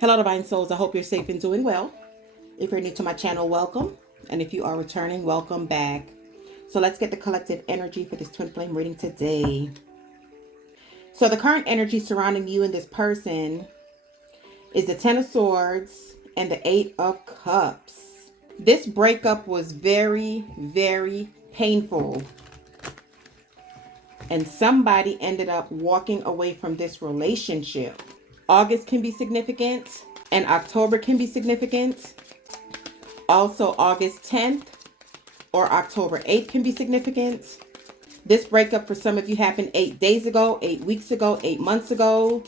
Hello, Divine Souls. I hope you're safe and doing well. If you're new to my channel, welcome. And if you are returning, welcome back. So let's get the collective energy for this twin flame reading today. So the current energy surrounding you and this person is the Ten of Swords and the Eight of Cups. This breakup was very, very painful. And somebody ended up walking away from this relationship. August can be significant and October can be significant. Also, August 10th or October 8th can be significant. This breakup for some of you happened 8 days ago, 8 weeks ago, 8 months ago,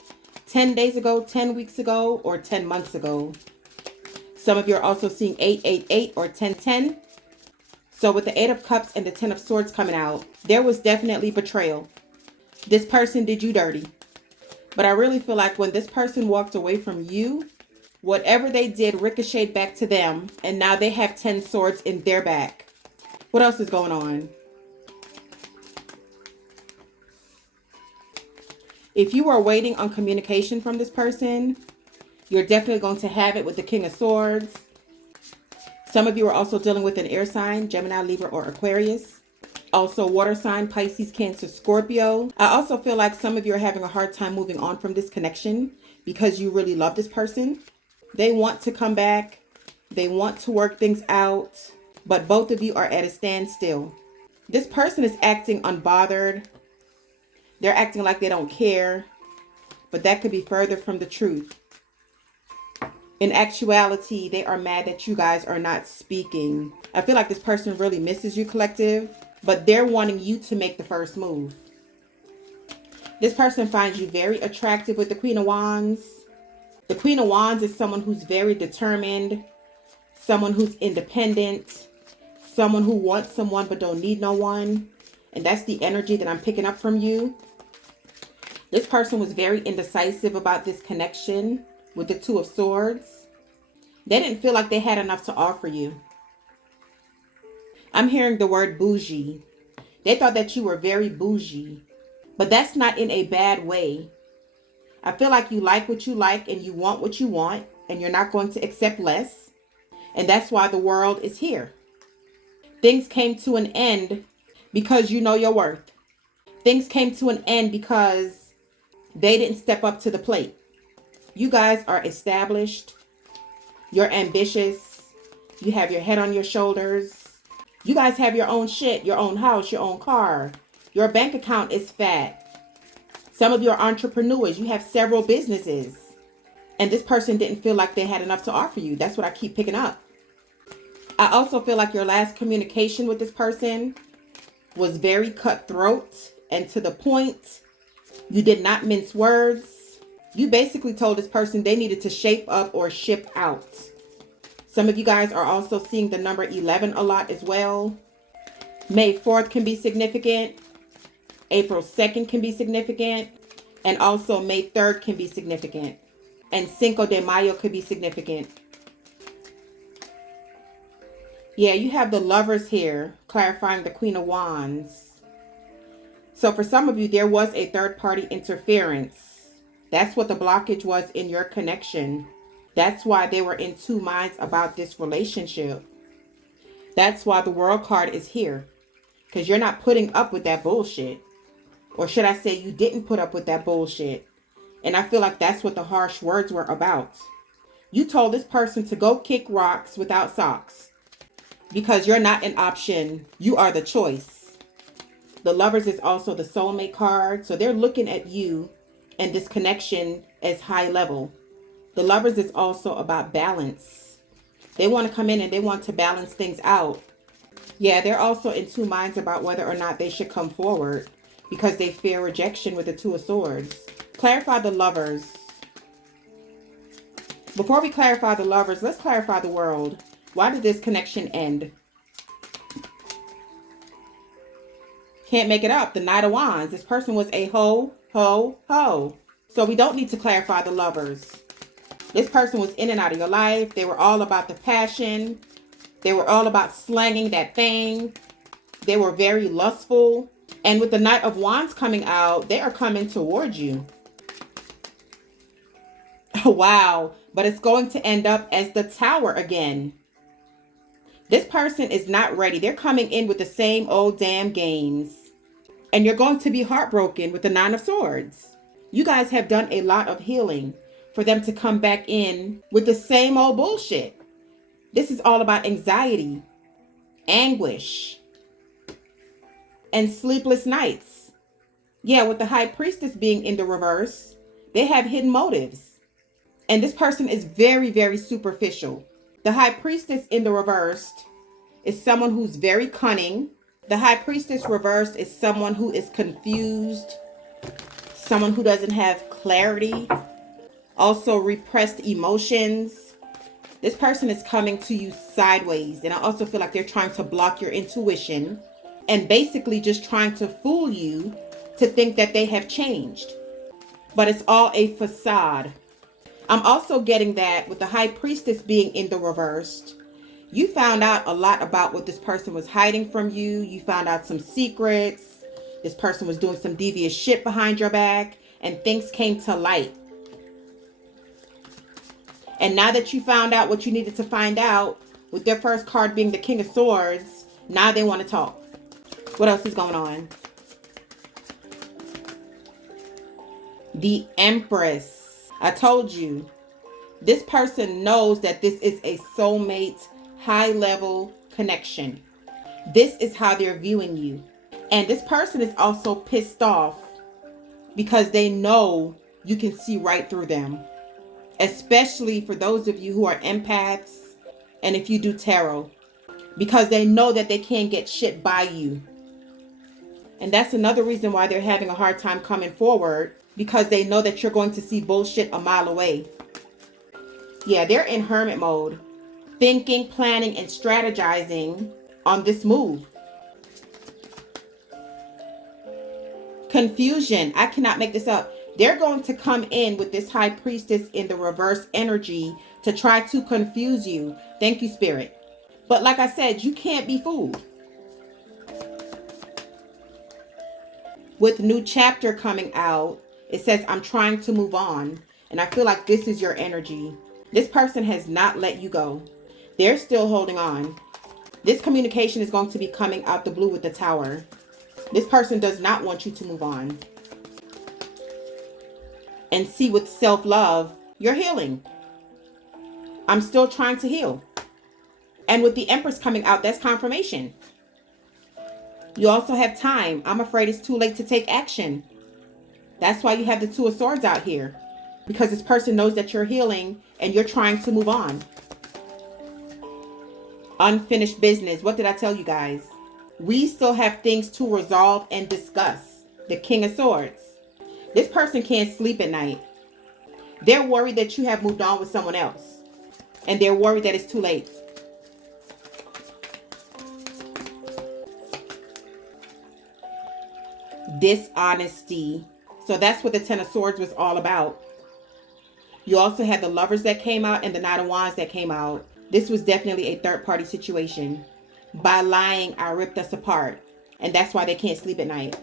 10 days ago, 10 weeks ago, or 10 months ago. Some of you are also seeing 888 or 1010. So with the Eight of Cups and the Ten of Swords coming out, there was definitely betrayal. This person did you dirty. But I really feel like when this person walked away from you, whatever they did ricocheted back to them, and now they have 10 swords in their back. What else is going on? If you are waiting on communication from this person, you're definitely going to have it with the King of Swords. Some of you are also dealing with an air sign, Gemini, Libra, or Aquarius. Also water sign, Pisces, Cancer, Scorpio. I also feel like some of you are having a hard time moving on from this connection because you really love this person. They want to come back. They want to work things out, but both of you are at a standstill. This person is acting unbothered. They're acting like they don't care, but that could be further from the truth. In actuality, they are mad that you guys are not speaking. I feel like this person really misses you, collective, but they're wanting you to make the first move. This person finds you very attractive with the Queen of Wands. The Queen of Wands is someone who's very determined, someone who's independent, someone who wants someone but don't need no one. And that's the energy that I'm picking up from you. This person was very indecisive about this connection with the Two of Swords. They didn't feel like they had enough to offer you. I'm hearing the word bougie. They thought that you were very bougie, but that's not in a bad way. I feel like you like what you like and you want what you want, and you're not going to accept less. And that's why the world is here. Things came to an end because you know your worth. Things came to an end because they didn't step up to the plate. You guys are established. You're ambitious. You have your head on your shoulders. You guys have your own shit, your own house, your own car. Your bank account is fat. Some of you are entrepreneurs. You have several businesses. And this person didn't feel like they had enough to offer you. That's what I keep picking up. I also feel like your last communication with this person was very cutthroat and to the point. You did not mince words. You basically told this person they needed to shape up or ship out. Some of you guys are also seeing the number 11 a lot as well. May 4th can be significant. April 2nd can be significant. And also May 3rd can be significant. And Cinco de Mayo could be significant. Yeah, you have the Lovers here, clarifying the Queen of Wands. So for some of you, there was a third-party interference. That's what the blockage was in your connection. That's why they were in two minds about this relationship. That's why the World card is here. Because you're not putting up with that bullshit. Or should I say you didn't put up with that bullshit. And I feel like that's what the harsh words were about. You told this person to go kick rocks without socks. Because you're not an option. You are the choice. The Lovers is also the soulmate card. So they're looking at you and this connection as high level. The Lovers is also about balance. They want to come in and they want to balance things out. Yeah, they're also in two minds about whether or not they should come forward because they fear rejection with the Two of Swords. Clarify the Lovers. Before we clarify the Lovers, let's clarify the World. Why did this connection end? Can't make it up. The Knight of Wands. This person was a hoe, hoe, hoe. So we don't need to clarify the Lovers. This person was in and out of your life. They were all about the passion. They were all about slanging that thing. They were very lustful. And with the Knight of Wands coming out, they are coming towards you. Wow. But it's going to end up as the Tower again. This person is not ready. They're coming in with the same old damn games. And you're going to be heartbroken with the Nine of Swords. You guys have done a lot of healing for them to come back in with the same old bullshit. This is all about anxiety, anguish, and sleepless nights. Yeah, with the High Priestess being in the reverse, they have hidden motives. And this person is very, very superficial. The High Priestess in the reversed is someone who's very cunning. The High Priestess reversed is someone who is confused, someone who doesn't have clarity, also repressed emotions. This person is coming to you sideways. And I also feel like they're trying to block your intuition and basically just trying to fool you to think that they have changed. But it's all a facade. I'm also getting that with the High Priestess being in the reversed, you found out a lot about what this person was hiding from you. You found out some secrets. This person was doing some devious shit behind your back, and things came to light. And now that you found out what you needed to find out, with their first card being the King of Swords, now they want to talk. What else is going on? The Empress. I told you, this person knows that this is a soulmate, high-level connection. This is how they're viewing you. And this person is also pissed off because they know you can see right through them. Especially for those of you who are empaths and if you do tarot. Because they know that they can't get shit by you. And that's another reason why they're having a hard time coming forward. Because they know that you're going to see bullshit a mile away. Yeah, they're in hermit mode. Thinking, planning, and strategizing on this move. Confusion. I cannot make this up. They're going to come in with this High Priestess in the reverse energy to try to confuse you. Thank you, Spirit. But like I said, you can't be fooled. With new chapter coming out, it says, I'm trying to move on. And I feel like this is your energy. This person has not let you go. They're still holding on. This communication is going to be coming out the blue with the Tower. This person does not want you to move on. And see, with self-love, you're healing. I'm still trying to heal. And with the Empress coming out, that's confirmation. You also have time. I'm afraid it's too late to take action. That's why you have the Two of Swords out here. Because this person knows that you're healing and you're trying to move on. Unfinished business. What did I tell you guys? We still have things to resolve and discuss. The King of Swords. This person can't sleep at night. They're worried that you have moved on with someone else. And they're worried that it's too late. Dishonesty. So that's what the Ten of Swords was all about. You also had the Lovers that came out and the Knight of Wands that came out. This was definitely a third-party situation. By lying, I ripped us apart. And that's why they can't sleep at night.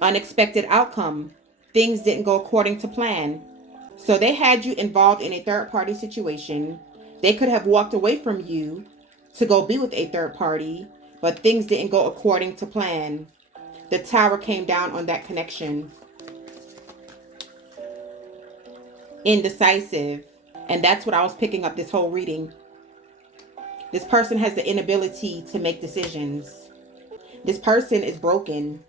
Unexpected outcome. Things didn't go according to plan. So they had you involved in a third-party situation. They could have walked away from you to go be with a third party, but things didn't go according to plan. The Tower came down on that connection. Indecisive. And that's what I was picking up this whole reading. This person has the inability to make decisions. This person is broken.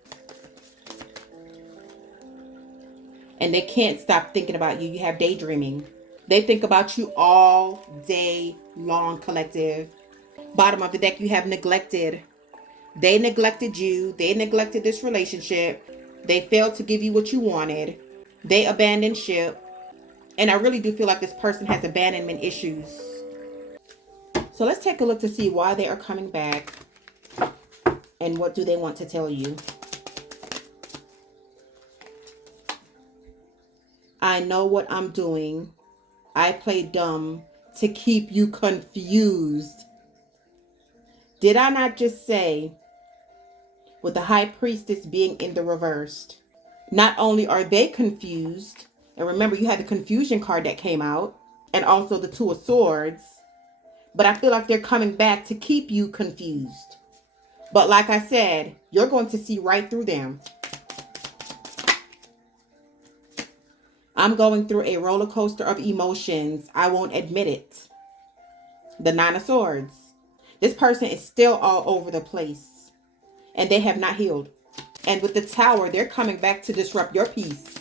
And they can't stop thinking about you. You have daydreaming. They think about you all day long, collective. Bottom of the deck, you have neglected. They neglected you. They neglected this relationship. They failed to give you what you wanted. They abandoned ship. And I really do feel like this person has abandonment issues. So let's take a look to see why they are coming back. And what do they want to tell you? I know what I'm doing. I play dumb to keep you confused. Did I not just say, with the High Priestess being in the reversed, Not only are they confused, and remember you had the confusion card that came out, and also the Two of Swords, but I feel like they're coming back to keep you confused. But like I said, you're going to see right through them. I'm going through a roller coaster of emotions. I won't admit it. The Nine of Swords. This person is still all over the place, and they have not healed. And with the Tower, they're coming back to disrupt your peace.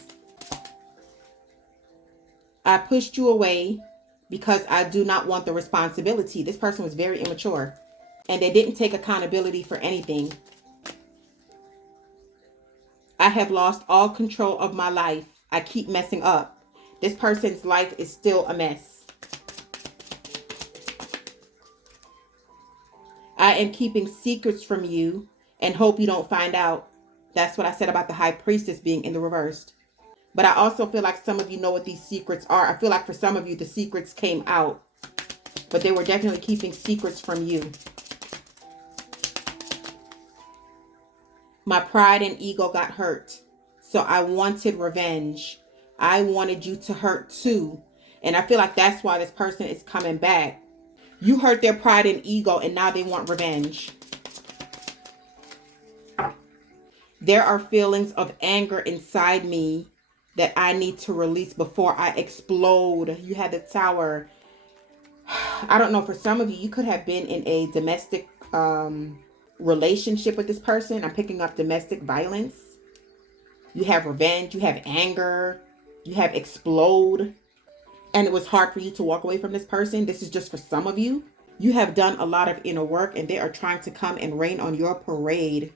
I pushed you away because I do not want the responsibility. This person was very immature, and they didn't take accountability for anything. I have lost all control of my life. I keep messing up. This person's life is still a mess. I am keeping secrets from you and hope you don't find out. That's what I said about the High Priestess being in the reversed. But I also feel like some of you know what these secrets are. I feel like for some of you, the secrets came out, but they were definitely keeping secrets from you. My pride and ego got hurt, so I wanted revenge. I wanted you to hurt too. And I feel like that's why this person is coming back. You hurt their pride and ego, and now they want revenge. There are feelings of anger inside me that I need to release before I explode. You had the Tower. I don't know, for some of you, you could have been in a domestic relationship with this person. I'm picking up domestic violence. You have revenge, you have anger, you have explode, and it was hard for you to walk away from this person. This is just for some of you. You have done a lot of inner work, and they are trying to come and rain on your parade.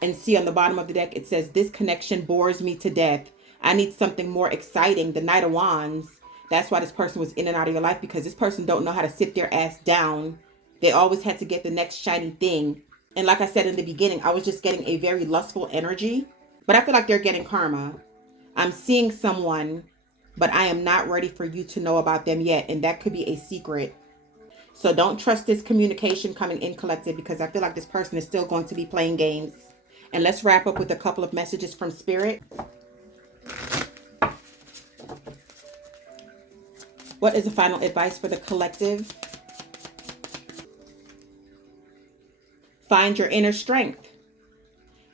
And see, on the bottom of the deck, it says, this connection bores me to death. I need something more exciting. The Knight of Wands. That's why this person was in and out of your life, because this person don't know how to sit their ass down. They always had to get the next shiny thing. And like I said in the beginning, I was just getting a very lustful energy. But I feel like they're getting karma. I'm seeing someone, but I am not ready for you to know about them yet. And that could be a secret. So don't trust this communication coming in, collective, because I feel like this person is still going to be playing games. And let's wrap up with a couple of messages from Spirit. What is the final advice for the collective? Find your inner strength.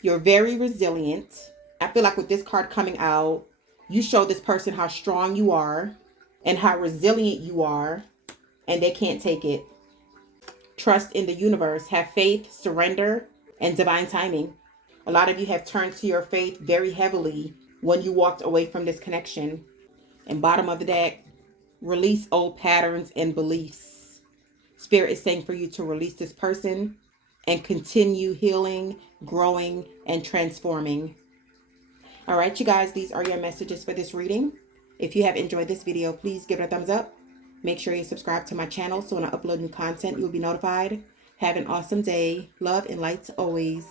You're very resilient. I feel like with this card coming out, you show this person how strong you are and how resilient you are, and they can't take it. Trust in the universe. Have faith, surrender, and divine timing. A lot of you have turned to your faith very heavily when you walked away from this connection. And bottom of the deck, release old patterns and beliefs. Spirit is saying for you to release this person and continue healing, growing, and transforming. All right, you guys, these are your messages for this reading. If you have enjoyed this video, please give it a thumbs up. Make sure you subscribe to my channel so when I upload new content, you'll be notified. Have an awesome day. Love and light always.